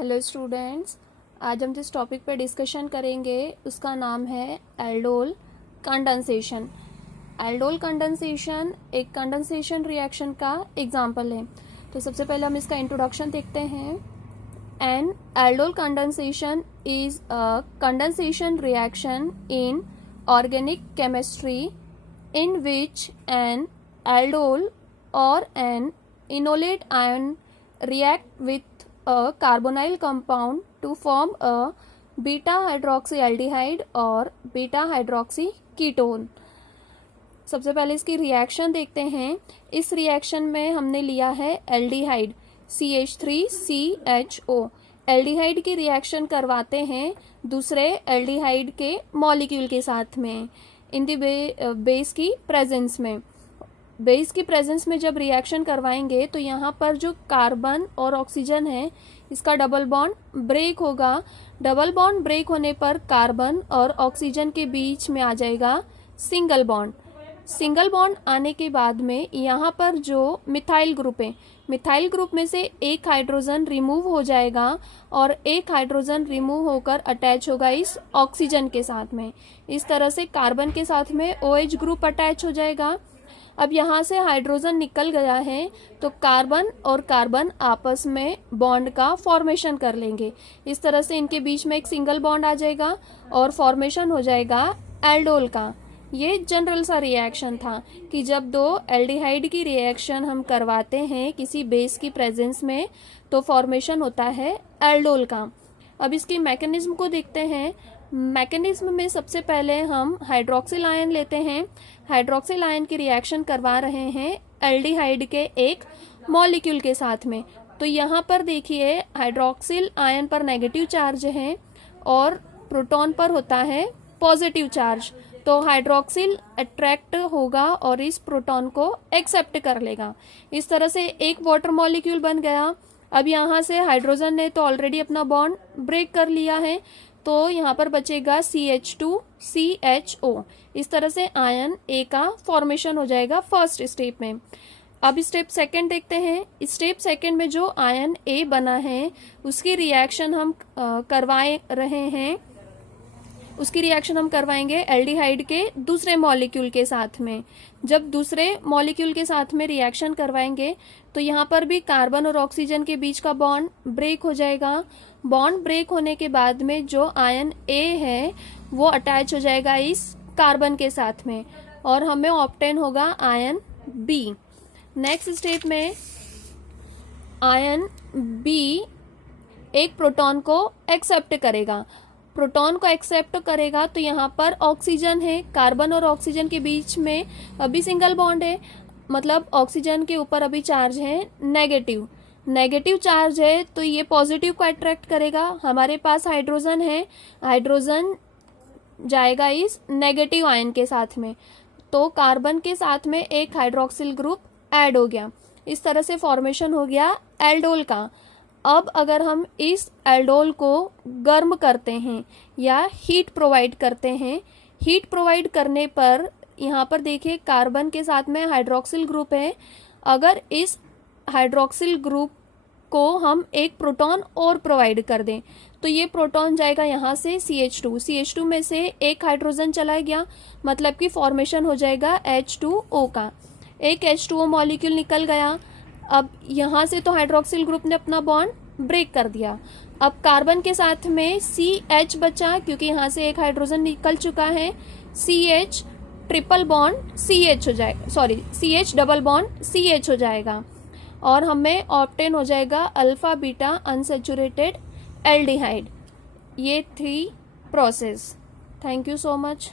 Hello students, आज हम जिस टॉपिक पर डिस्कशन करेंगे उसका नाम है एल्डोल कंडेंसेशन। एल्डोल कंडेंसेशन एक कंडेंसेशन रिएक्शन का एग्जाम्पल है। तो सबसे पहले हम इसका इंट्रोडक्शन देखते हैं। An aldol condensation is a condensation reaction in organic chemistry in which an aldol or an enolate ion react with a carbonyl compound to form a beta hydroxyaldehyde और beta hydroxy ketone। सबसे पहले इसकी reaction देखते हैं। इस reaction में हमने लिया है एल्डिहाइड CH3CHO। एल्डिहाइड की रिएक्शन करवाते हैं दूसरे एल्डिहाइड के मॉलिक्यूल के साथ में इन दी बेस की प्रेजेंस में। बेस की प्रेजेंस में जब रिएक्शन करवाएंगे तो यहाँ पर जो कार्बन और ऑक्सीजन है इसका डबल बॉन्ड ब्रेक होगा। डबल बॉन्ड ब्रेक होने पर कार्बन और ऑक्सीजन के बीच में आ जाएगा सिंगल बॉन्ड। सिंगल बॉन्ड आने के बाद में यहाँ पर जो मिथाइल ग्रुप है, मिथाइल ग्रुप में से एक हाइड्रोजन रिमूव हो जाएगा और एक हाइड्रोजन रिमूव होकर अटैच होगा इस ऑक्सीजन के साथ में। इस तरह से कार्बन के साथ में OH ग्रुप अटैच हो जाएगा। अब यहाँ से हाइड्रोजन निकल गया है तो कार्बन और कार्बन आपस में बॉन्ड का फॉर्मेशन कर लेंगे। इस तरह से इनके बीच में एक सिंगल बॉन्ड आ जाएगा और फॉर्मेशन हो जाएगा एल्डोल का। ये जनरल सा रिएक्शन था कि जब दो एल्डिहाइड की रिएक्शन हम करवाते हैं किसी बेस की प्रेजेंस में तो फॉर्मेशन होता है एल्डोल का। अब इसकी मैकेनिज्म को देखते हैं। मैकेनिज्म में सबसे पहले हम हाइड्रोक्सिल आयन लेते हैं। हाइड्रोक्सिल आयन की रिएक्शन करवा रहे हैं एल्डिहाइड के एक मॉलिक्यूल के साथ में। तो यहाँ पर देखिए हाइड्रोक्सिल आयन पर नेगेटिव चार्ज है और प्रोटॉन पर होता है पॉजिटिव चार्ज। तो हाइड्रोक्सिल अट्रैक्ट होगा और इस प्रोटॉन को एक्सेप्ट कर लेगा। इस तरह से एक वाटर मॉलिक्यूल बन गया। अब यहाँ से हाइड्रोजन ने तो ऑलरेडी अपना बॉन्ड ब्रेक कर लिया है तो यहाँ पर बचेगा CH2CHO। इस तरह से आयन A का फॉर्मेशन हो जाएगा फर्स्ट स्टेप में। अब स्टेप सेकंड देखते हैं। स्टेप सेकंड में जो आयन A बना है उसकी रिएक्शन हम करवाए रहे हैं। उसकी रिएक्शन हम करवाएंगे एल्डिहाइड के दूसरे मॉलिक्यूल के साथ में। जब दूसरे मॉलिक्यूल के साथ में रिएक्शन करवाएंगे तो यहाँ पर भी कार्बन और ऑक्सीजन के बीच का बॉन्ड ब्रेक हो जाएगा। बॉन्ड ब्रेक होने के बाद में जो आयन A है वो अटैच हो जाएगा इस कार्बन के साथ में और हमें ऑब्टेन होगा आयन B। नेक्स्ट स्टेप में आयन B एक प्रोटॉन को एक्सेप्ट करेगा। प्रोटॉन को एक्सेप्ट करेगा तो यहाँ पर ऑक्सीजन है, कार्बन और ऑक्सीजन के बीच में अभी सिंगल बॉन्ड है, मतलब ऑक्सीजन के ऊपर अभी चार्ज है नेगेटिव। नेगेटिव चार्ज है तो ये पॉजिटिव को अट्रैक्ट करेगा। हमारे पास हाइड्रोजन है, हाइड्रोजन जाएगा इस नेगेटिव आयन के साथ में तो कार्बन के साथ में एक हाइड्रोक्सिल ग्रुप ऐड हो गया। इस तरह से फॉर्मेशन हो गया एल्डोल का। अब अगर हम इस एल्डोल को गर्म करते हैं या हीट प्रोवाइड करते हैं, हीट प्रोवाइड करने पर यहाँ पर देखिए कार्बन के साथ में हाइड्रोक्सिल ग्रुप है। अगर इस हाइड्रोक्सिल ग्रुप को हम एक प्रोटॉन और प्रोवाइड कर दें तो ये प्रोटॉन जाएगा यहाँ से CH2 में से एक हाइड्रोजन चला गया, मतलब कि फॉर्मेशन हो जाएगा H2O का। एक H2O मॉलिक्यूल निकल गया। अब यहाँ से तो हाइड्रोक्सिल ग्रुप ने अपना बॉन्ड ब्रेक कर दिया। अब कार्बन के साथ में CH बचा क्योंकि यहाँ से एक हाइड्रोजन निकल चुका है। CH ट्रिपल बॉन्ड CH हो जाएगा, sorry CH double bond CH हो जाएगा और हमें ऑब्टेन हो जाएगा अल्फा बीटा अनसैचुरेटेड एल्डिहाइड। ये थी process. Thank you so much.